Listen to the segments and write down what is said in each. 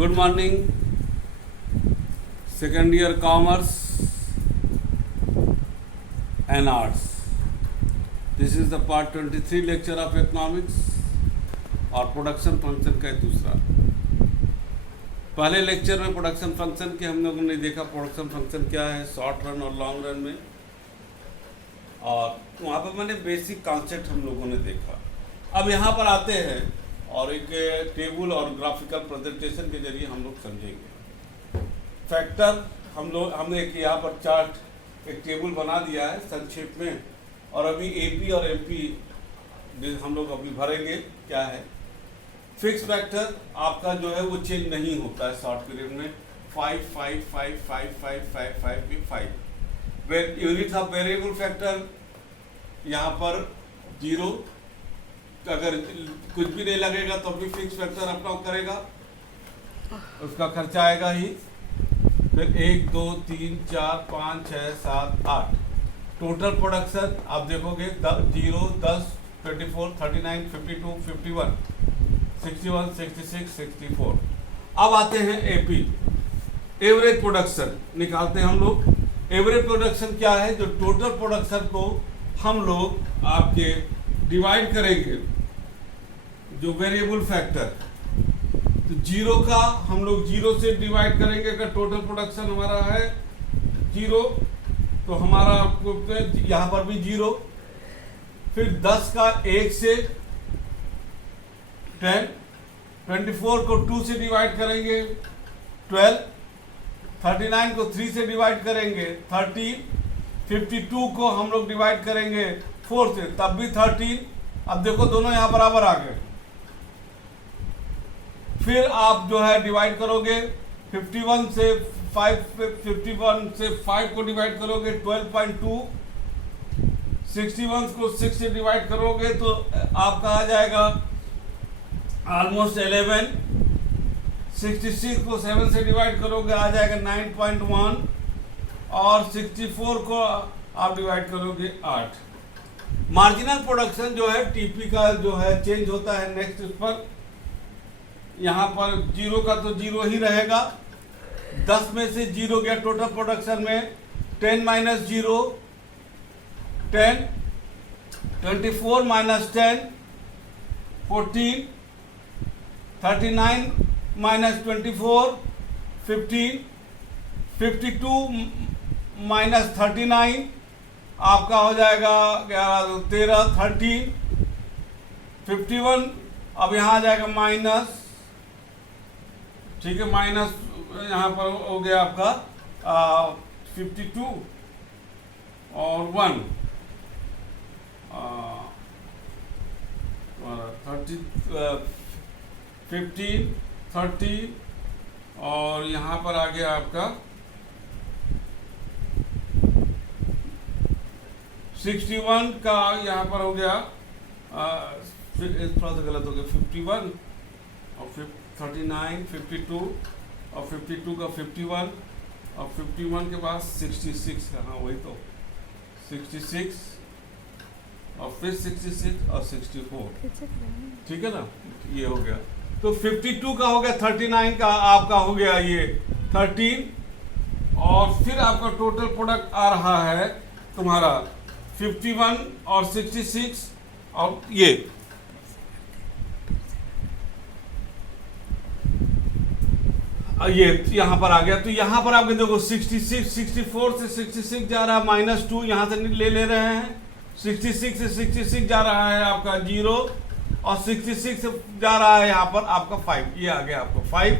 Good morning, second year commerce and arts. This is the part 23 lecture of economics और production function का दूसरा। पहले lecture में production function के हम लोगों ने देखा प्रोडक्शन फंक्शन क्या है शॉर्ट रन और लॉन्ग रन में, और वहाँ पर मैंने बेसिक कॉन्सेप्ट हम लोगों ने देखा। अब यहाँ पर आते हैं और एक टेबल और ग्राफिकल प्रेजेंटेशन के जरिए हम लोग समझेंगे फैक्टर। हमने एक यहाँ पर चार्ट एक टेबल बना दिया है संक्षेप में, और अभी एपी और एमपी हम लोग अभी भरेंगे। क्या है फिक्स फैक्टर आपका जो है वो चेंज नहीं होता है शॉर्ट पीरियड में। 5 5 5 5 5 5 5 में 5 यूनिट ऑफ वेरिएबल फैक्टर यहाँ पर 0। अगर कुछ भी नहीं लगेगा तो भी फिक्स फैक्टर अपना करेगा, उसका खर्चा आएगा ही। फिर 1 2 3 4 5 6 7 8 टोटल प्रोडक्शन आप देखोगे 0 10 24 39 52 51 61 66 64। अब आते हैं एपी एवरेज प्रोडक्शन निकालते हैं हम लोग। एवरेज प्रोडक्शन क्या है? जो टोटल प्रोडक्शन को हम लोग आपके डिवाइड करेंगे जो वेरिएबल फैक्टर, तो 0 का हम लोग 0 से डिवाइड करेंगे। अगर टोटल प्रोडक्शन हमारा है 0 तो हमारा आपको यहाँ पर भी 0। फिर 10 का 1 से 10, 24 को 2 से डिवाइड करेंगे 12, 39 को 3 से डिवाइड करेंगे 13, 52 को हम लोग डिवाइड करेंगे 4 से तब भी 13। अब देखो दोनों यहाँ बराबर आ गए। फिर आप जो है डिवाइड करोगे 51 से 5 को डिवाइड करोगे 12.2, 61 को 6 से डिवाइड करोगे तो आपका आ जाएगा ऑलमोस्ट 11। 66 को 7 से डिवाइड करोगे आ जाएगा 9.1, और 64 को आप डिवाइड करोगे 8। मार्जिनल प्रोडक्शन जो है टीपी का जो है चेंज होता है नेक्स्ट पर। यहाँ पर 0 का तो 0 ही रहेगा। 10 में से 0 गया टोटल प्रोडक्शन में 10 माइनस 0 10, 24 माइनस 10 14, 39 माइनस 24 15, 52 माइनस 39 आपका हो जाएगा 13 13, 51 अब यहाँ आ जाएगा माइनस, ठीक है, माइनस यहाँ पर हो गया आपका 52 और 1 15 30 और यहाँ पर आ गया आपका 61 का यहाँ पर हो गया थोड़ा सा गलत हो गया 51 और 39 52 और 52 का 51 और 51 के बाद 66 का, हाँ वही तो 66 और फिर 66 और 64, ठीक है ना, ये हो गया। तो 52 का हो गया 39 का आपका हो गया ये 13, और फिर आपका टोटल प्रोडक्ट आ रहा है तुम्हारा 51 और 66 और ये यहाँ पर आ गया। तो यहाँ पर आपके देखो 66 64 से 66 जा रहा है -2, यहाँ से ले रहे हैं। 66 से 66 जा रहा है आपका 0, और 66 से जा रहा है यहाँ पर आपका 5, ये आ गया आपका 5,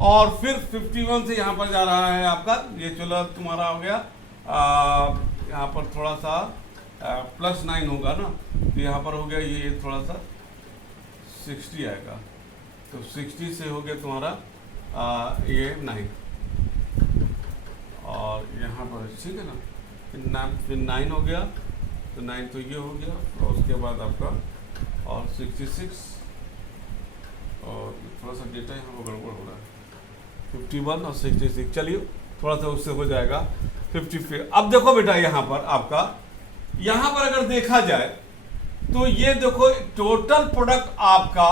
और फिर 51 से यहाँ पर जा रहा है आपका ये चलो तुम्हारा हो गया यहाँ पर थोड़ा सा +9 होगा ना, तो यहाँ पर हो गया ये थोड़ा सा 60 आएगा। तो 60 से हो गया तुम्हारा ये 9, और यहाँ पर ठीक है ना, फिर 9 हो गया, तो 9 तो ये हो गया, और उसके बाद आपका और 66 और थोड़ा सा डेटा यहाँ पर गड़बड़ हो रहा है 51 और 66, चलिए थोड़ा सा उससे हो जाएगा 55। अब देखो बेटा यहाँ पर आपका यहाँ पर अगर देखा जाए तो ये देखो टोटल प्रोडक्ट आपका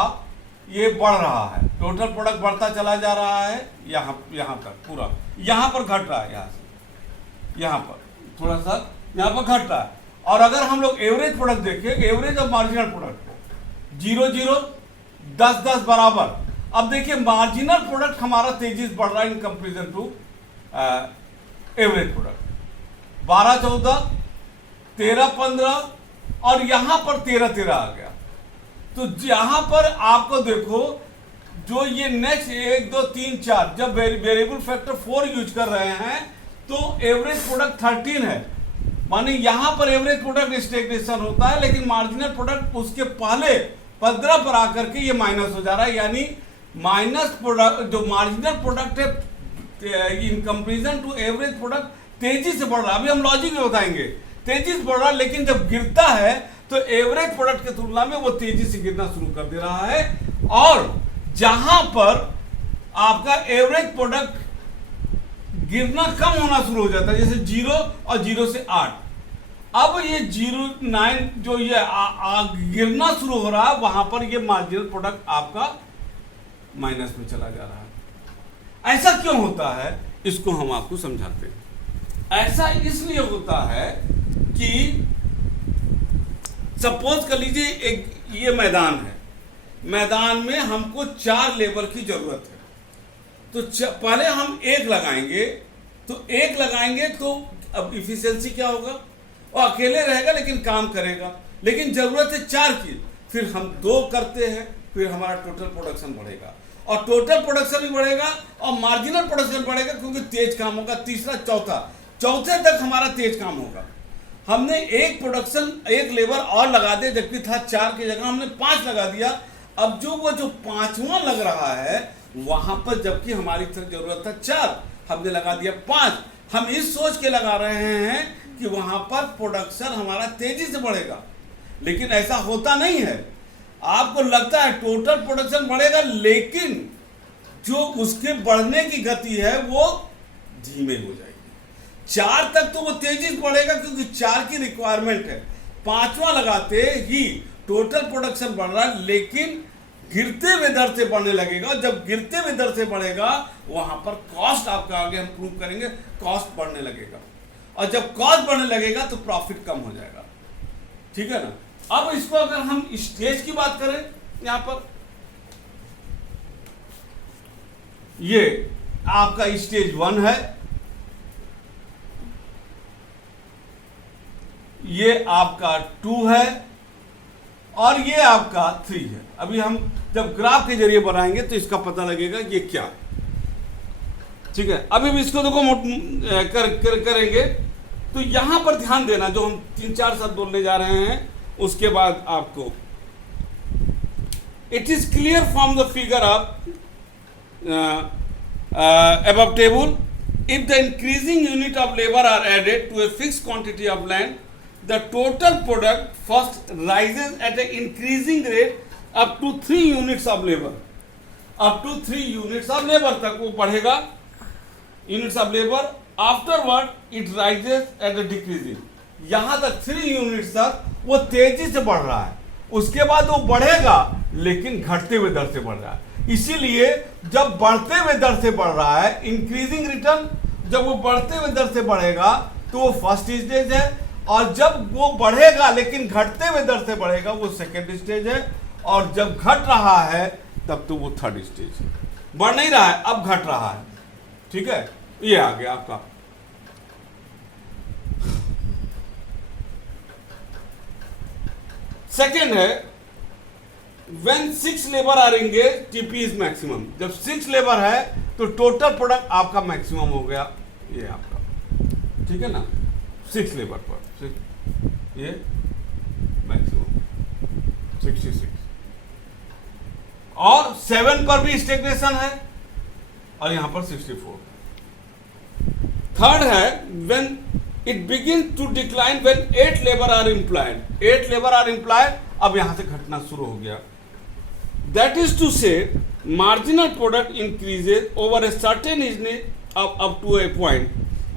ये बढ़ रहा है, टोटल प्रोडक्ट बढ़ता चला जा रहा है यहाँ तक पूरा, यहाँ पर घट रहा है, यहाँ से यहाँ पर थोड़ा सा यहाँ पर घट रहा है। और अगर हम लोग एवरेज प्रोडक्ट देखें, एवरेज और मार्जिनल प्रोडक्ट 0 0 10 10 बराबर। अब देखिए मार्जिनल प्रोडक्ट हमारा तेजी से बढ़ रहा है in comparison to average product. 12 14 13 15 और यहां पर 13 13 आ गया। तो यहां पर आपको देखो जो ये नेक्स्ट 1 2 3 4 जब वेरिएबल फैक्टर 4 यूज कर रहे हैं तो एवरेज प्रोडक्ट 13 है, माने यहां पर एवरेज प्रोडक्ट स्टेग्नेशन होता है, लेकिन मार्जिनल प्रोडक्ट उसके पहले 15 पर आकर के ये माइनस हो जा रहा है। यानी माइनस प्रोडक्ट जो मार्जिनल प्रोडक्ट है in comparison to average product तेजी से बढ़ रहा है। अभी हम लॉजिक में बताएंगे, तेजी से बढ़ रहा है, लेकिन जब गिरता है तो एवरेज प्रोडक्ट की तुलना में वो तेजी से गिरना शुरू कर दे रहा है। और जहां पर आपका एवरेज प्रोडक्ट गिरना कम होना शुरू हो जाता है, जैसे 0 और 0 से 8, अब ये 0 9 जो ये गिरना शुरू हो रहा है, वहां पर ये मार्जिनल प्रोडक्ट आपका माइनस में चला जा रहा है। ऐसा क्यों होता है इसको हम आपको समझाते हैं। ऐसा इसलिए होता है कि सपोज कर लीजिए एक ये मैदान है, मैदान में हमको 4 लेबर की जरूरत है। तो पहले हम 1 लगाएंगे, तो 1 लगाएंगे तो अब इफिशियंसी क्या होगा, वो अकेले रहेगा लेकिन काम करेगा, लेकिन जरूरत है 4 की। फिर हम 2 करते हैं, फिर हमारा टोटल प्रोडक्शन बढ़ेगा, और टोटल प्रोडक्शन भी बढ़ेगा और मार्जिनल प्रोडक्शन बढ़ेगा, क्योंकि तेज काम होगा। तीसरा चौथे तक हमारा तेज काम होगा। हमने एक लेबर और लगा दे, जबकि था 4 की जगह हमने 5 लगा दिया। अब जो 5वां लग रहा है वहां पर, जबकि हमारी जरूरत था 4, हमने लगा दिया 5। हम इस सोच के लगा रहे हैं कि वहां पर प्रोडक्शन हमारा तेजी से बढ़ेगा, लेकिन ऐसा होता नहीं है। आपको लगता है टोटल प्रोडक्शन बढ़ेगा, लेकिन जो उसके बढ़ने की गति है वो धीमे हो जाएगी। 4 तक तो वो तेजी से बढ़ेगा क्योंकि 4 की रिक्वायरमेंट है। 5वां लगाते ही टोटल प्रोडक्शन बढ़ रहा है, लेकिन गिरते हुए दर से बढ़ने लगेगा। जब गिरते हुए दर से बढ़ेगा वहां पर कॉस्ट आपका, आगे हम प्रूव करेंगे, कॉस्ट बढ़ने लगेगा, और जब कॉस्ट बढ़ने लगेगा तो प्रॉफिट कम हो जाएगा। ठीक है ना। अब इसको अगर हम स्टेज की बात करें, यहां पर ये आपका स्टेज 1 है, ये आपका 2 है, और ये आपका 3 है। अभी हम जब ग्राफ के जरिए बनाएंगे तो इसका पता लगेगा ये क्या। ठीक है, अभी हम इसको देखो करेंगे तो यहां पर ध्यान देना, जो हम 3-4 शब्द बोलने जा रहे हैं उसके बाद आपको it is clear from the figure of above table, if the increasing unit of labor are added to a fixed quantity of land, the total product first rises at an increasing rate up to 3 units of labor. Up to 3 units of labor तक वो बढ़ेगा, units of labor. Afterward it rises at a decreasing. यहाँ तक 3 units तक वो तेजी से बढ़ रहा है, उसके बाद वो बढ़ेगा लेकिन घटते हुए दर से बढ़ रहा है। इसीलिए जब बढ़ते हुए दर से बढ़ रहा है, इंक्रीजिंग रिटर्न, जब वो बढ़ते हुए दर से बढ़ेगा तो वो फर्स्ट स्टेज है, और जब वो बढ़ेगा लेकिन घटते हुए दर से बढ़ेगा वो सेकेंड स्टेज है, और जब घट रहा है तब तो वो थर्ड स्टेज है। बढ़ नहीं रहा है, अब घट रहा है। ठीक है, ये आ गया आपका। सेकेंड है when 6 labour are engage, TP is maximum. जब 6 लेबर है तो टोटल प्रोडक्ट आपका मैक्सिमम हो गया, ये आपका। ठीक है ना, 6 लेबर पर ये मैक्सिमम 66, और 7 पर भी स्टेग्नेशन है, और यहां पर 64। थर्ड है when it begins to decline when 8 labour are employed. 8 labour are employed, अब यहां से घटना शुरू हो गया। That is to say, marginal product increases over a certain inch up to a point,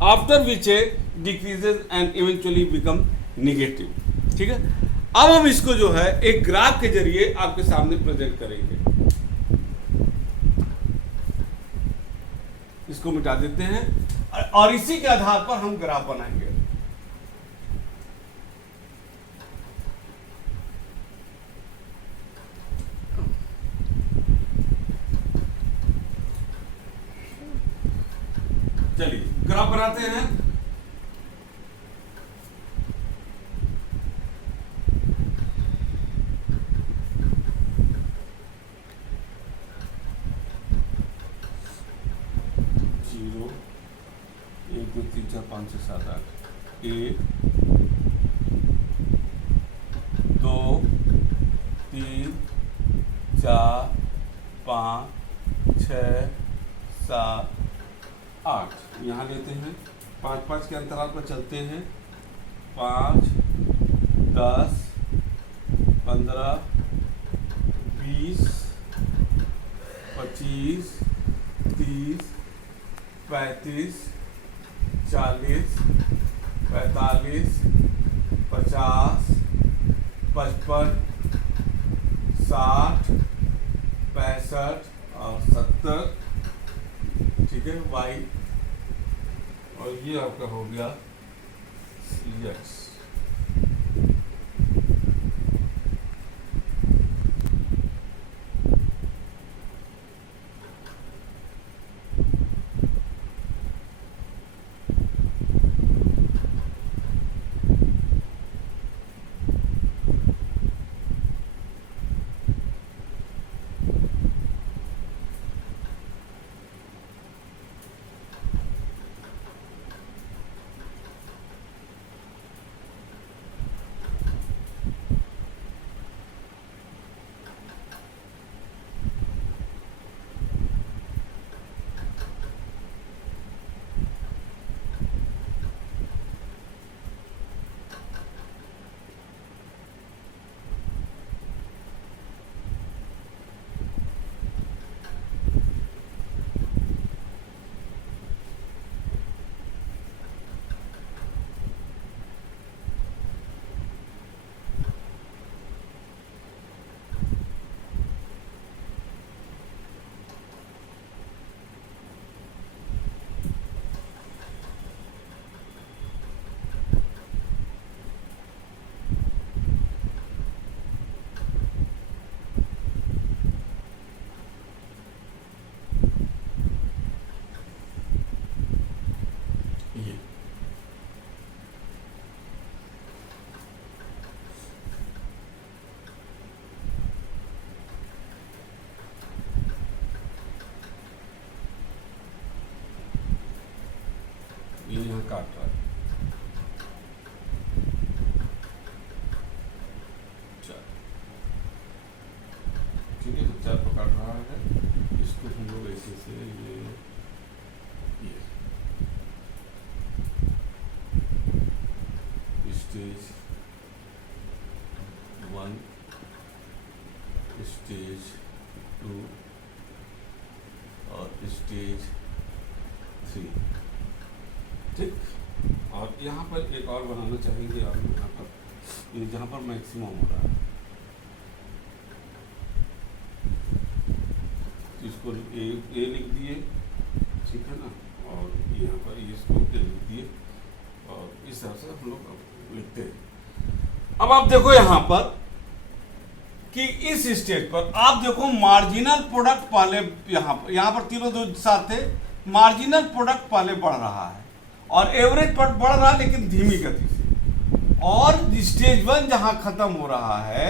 after which it decreases and eventually become negative. ठीक है, अब हम इसको जो है एक ग्राफ के जरिए आपके सामने प्रेजेंट करेंगे। इसको मिटा देते हैं और इसी के आधार पर हम ग्राफ बनाएंगे। चलिए ग्राफ बनाते हैं। एक दो तीन चार पाँच छः सात आठ, 1 2 3 4 5 6 7 8, यहाँ लेते हैं 5-5 के अंतराल पर चलते हैं। 5 10 15 20 25 30 35 40 45 50 55 60 65 और 70, ठीक है, वाई, और ये आपका हो गया एक्स। ये यहाँ काट रहा है, ठीक है, तो 4 पर काट रहा है। इसको हम लोग ऐसे से ये स्टेज 1 स्टेज 2 और स्टेज 3, ठीक। और यहाँ पर एक और बनाना चाहेंगे आप, यहाँ पर ये जहाँ पर मैक्सिमम हो रहा है, तो इसको ए लिख दिए, ठीक है ना, और यहाँ पर इसको ए लिख दिए, और इस तरह से हम लोग लिखते हैं। अब आप देखो यहाँ पर कि इस स्टेज पर आप देखो मार्जिनल प्रोडक्ट पहले यहाँ पर तीनों दो साथ थे, मार्जिनल प्रोडक्ट पहले बढ़ रहा है और एवरेज पर बढ़ रहा है लेकिन धीमी गति से। और स्टेज 1 जहां खत्म हो रहा है,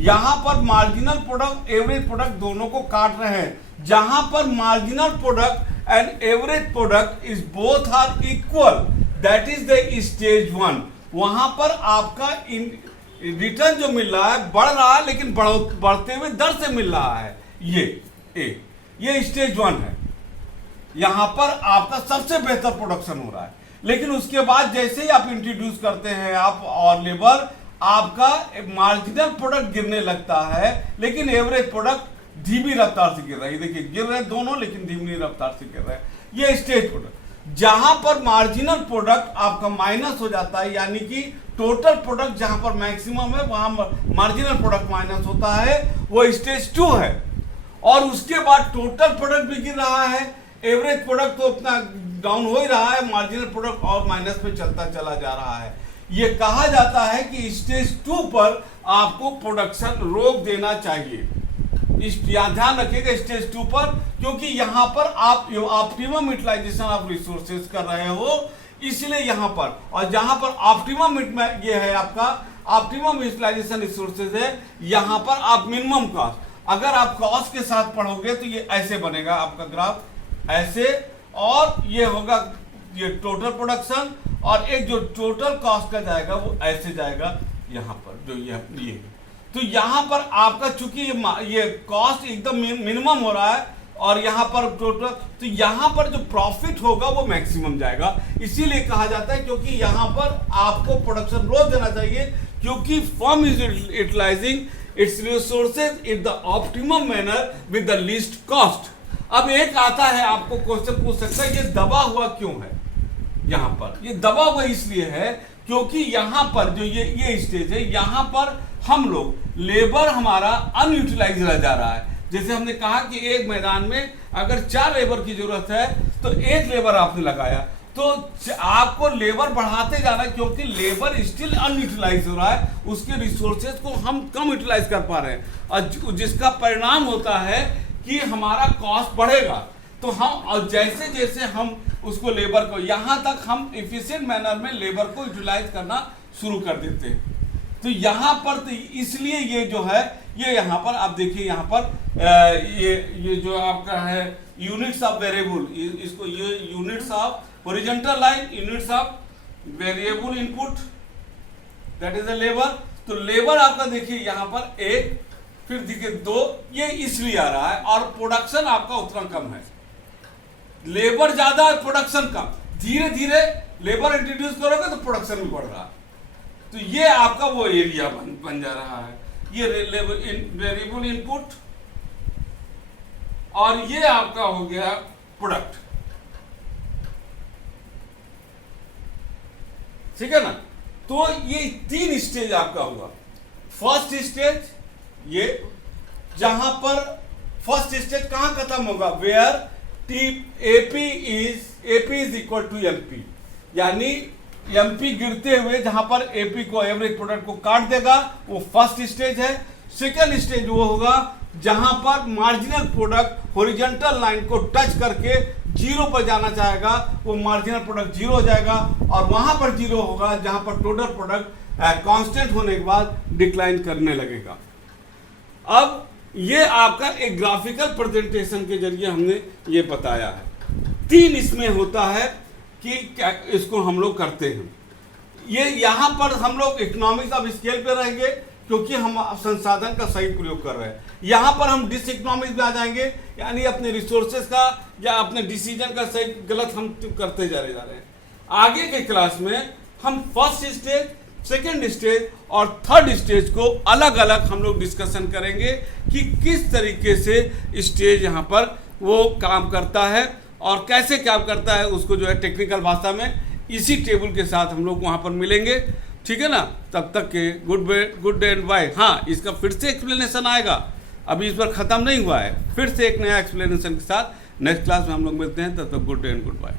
यहां पर मार्जिनल प्रोडक्ट एवरेज प्रोडक्ट दोनों को काट रहे हैं। जहां पर marginal product and average product is both are equal, that is the stage 1। वहां पर आपका रिटर्न जो मिल रहा है बढ़ रहा है लेकिन बढ़ते हुए दर से मिल रहा है। ये स्टेज 1 है, यहां पर आपका सबसे बेहतर प्रोडक्शन हो रहा है। लेकिन उसके बाद जैसे ही आप इंट्रोड्यूस करते हैं आप और लेबर, आपका मार्जिनल प्रोडक्ट गिरने लगता है लेकिन एवरेज प्रोडक्ट धीमी रफ्तार से गिर रहा है। ये देखिए गिर रहे हैं दोनों लेकिन धीमी रफ्तार से गिर रहे हैं। ये स्टेज प्रोडक्ट, जहां पर मार्जिनल प्रोडक्ट आपका माइनस हो जाता है, यानी कि टोटल प्रोडक्ट जहां पर मैक्सिमम है वहां मार्जिनल प्रोडक्ट माइनस होता है, वो स्टेज 2 है। और उसके बाद टोटल प्रोडक्ट भी गिर रहा है, एवरेज प्रोडक्ट तो अपना डाउन हो ही रहा है, मार्जिनल प्रोडक्ट और माइनस में चलता चला जा रहा है। ये कहा जाता है कि स्टेज 2 पर आपको प्रोडक्शन रोक देना चाहिए। ध्यान रखिएगा स्टेज 2 पर, क्योंकि यहां पर आप ऑप्टिमम यूटिलाइजेशन ऑफ रिसोर्सेज कर रहे हो, इसलिए यहां पर, और जहां पर ऑप्टिमम ये है आपका ऑप्टिमम यूटिलाइजेशन रिसोर्सेज है, यहां पर आप मिनिमम कॉस्ट, अगर आप कॉस्ट के साथ पढ़ोगे तो ये ऐसे बनेगा आपका ग्राफ, ऐसे, और ये होगा ये टोटल प्रोडक्शन, और एक जो टोटल कॉस्ट का जाएगा वो ऐसे जाएगा यहाँ पर, जो ये तो यहाँ पर आपका चूंकि ये कॉस्ट एकदम मिनिमम हो रहा है और यहाँ पर टोटल, तो यहाँ पर जो प्रॉफिट होगा वो मैक्सिमम जाएगा। इसीलिए कहा जाता है, क्योंकि यहाँ पर आपको प्रोडक्शन रोक देना चाहिए, क्योंकि firm is utilising its resources in the optimum manner with the least cost. अब एक आता है, आपको क्वेश्चन पूछ सकता है, ये दबा हुआ क्यों है? यहाँ पर ये दबा हुआ इसलिए है क्योंकि यहाँ पर जो ये स्टेज है, यहाँ पर हम लोग लेबर हमारा अनयूटिलाइज रह जा रहा है। जैसे हमने कहा कि एक मैदान में अगर 4 लेबर की जरूरत है तो 1 लेबर आपने लगाया, तो आपको लेबर बढ़ाते जाना, क्योंकि लेबर स्टिल अनयूटिलाइज हो रहा है, उसके रिसोर्सेज को हम कम यूटिलाइज कर पा रहे हैं, और जिसका परिणाम होता है कि हमारा कॉस्ट बढ़ेगा। तो हम, और जैसे जैसे हम उसको लेबर को, यहाँ तक हम एफिशिएंट मैनर में लेबर को यूटिलाइज करना शुरू कर देते हैं। तो यहाँ पर तो इसलिए ये जो है, ये यहाँ पर आप देखिए, यहाँ पर ये जो आपका है यूनिट्स ऑफ वेरिएबल, इसको ये units of horizontal line, units of variable input, that is a labour. तो लेबर आपका देखिए यहाँ पर 1, फिर देखिए 2, ये इसलिए आ रहा है, और प्रोडक्शन आपका उतना कम है, लेबर ज्यादा है प्रोडक्शन कम। धीरे धीरे लेबर इंट्रोड्यूस करोगे तो प्रोडक्शन भी बढ़ रहा है, तो ये आपका वो एरिया बन जा रहा है, ये वेरिएबल इनपुट, और ये आपका हो गया प्रोडक्ट, ठीक है ना। तो ये 3 स्टेज आपका हुआ। फर्स्ट स्टेज, ये जहां पर फर्स्ट स्टेज कहां खत्म होगा, where AP is equal to MP, यानी MP गिरते हुए जहां पर AP को, एवरेज प्रोडक्ट को काट देगा, वो फर्स्ट स्टेज है। सेकेंड स्टेज वो होगा जहां पर मार्जिनल प्रोडक्ट हॉरिजॉन्टल लाइन को टच करके 0 पर जाना चाहेगा, वो मार्जिनल प्रोडक्ट 0 हो जाएगा, और वहां पर 0 होगा जहां पर टोटल प्रोडक्ट कांस्टेंट होने के बाद डिक्लाइन करने लगेगा। अब ये आपका एक ग्राफिकल प्रेजेंटेशन के जरिए हमने ये बताया है। 3 इसमें होता है कि क्या इसको हम लोग करते हैं। ये यहाँ पर हम लोग इकोनॉमिक्स ऑफ स्केल पे रहेंगे, क्योंकि हम संसाधन का सही प्रयोग कर रहे हैं। यहाँ पर हम डिसइकोनॉमिक्स में आ जाएंगे, यानी अपने रिसोर्सेज का या अपने डिसीजन का सही गलत हम करते जा रहे हैं। आगे के क्लास में हम फर्स्ट स्टेज, सेकेंड स्टेज और थर्ड स्टेज को अलग अलग हम लोग डिस्कशन करेंगे कि किस तरीके से स्टेज यहाँ पर वो काम करता है और कैसे काम करता है, उसको जो है टेक्निकल भाषा में इसी टेबल के साथ हम लोग वहाँ पर मिलेंगे, ठीक है ना। तब तक के गुड डे एंड बाय। हाँ, इसका फिर से एक्सप्लेनेशन आएगा, अभी इस पर ख़त्म नहीं हुआ है, फिर से एक नया एक्सप्लेनेशन के साथ नेक्स्ट क्लास में हम लोग मिलते हैं। तब तक good day and good bye.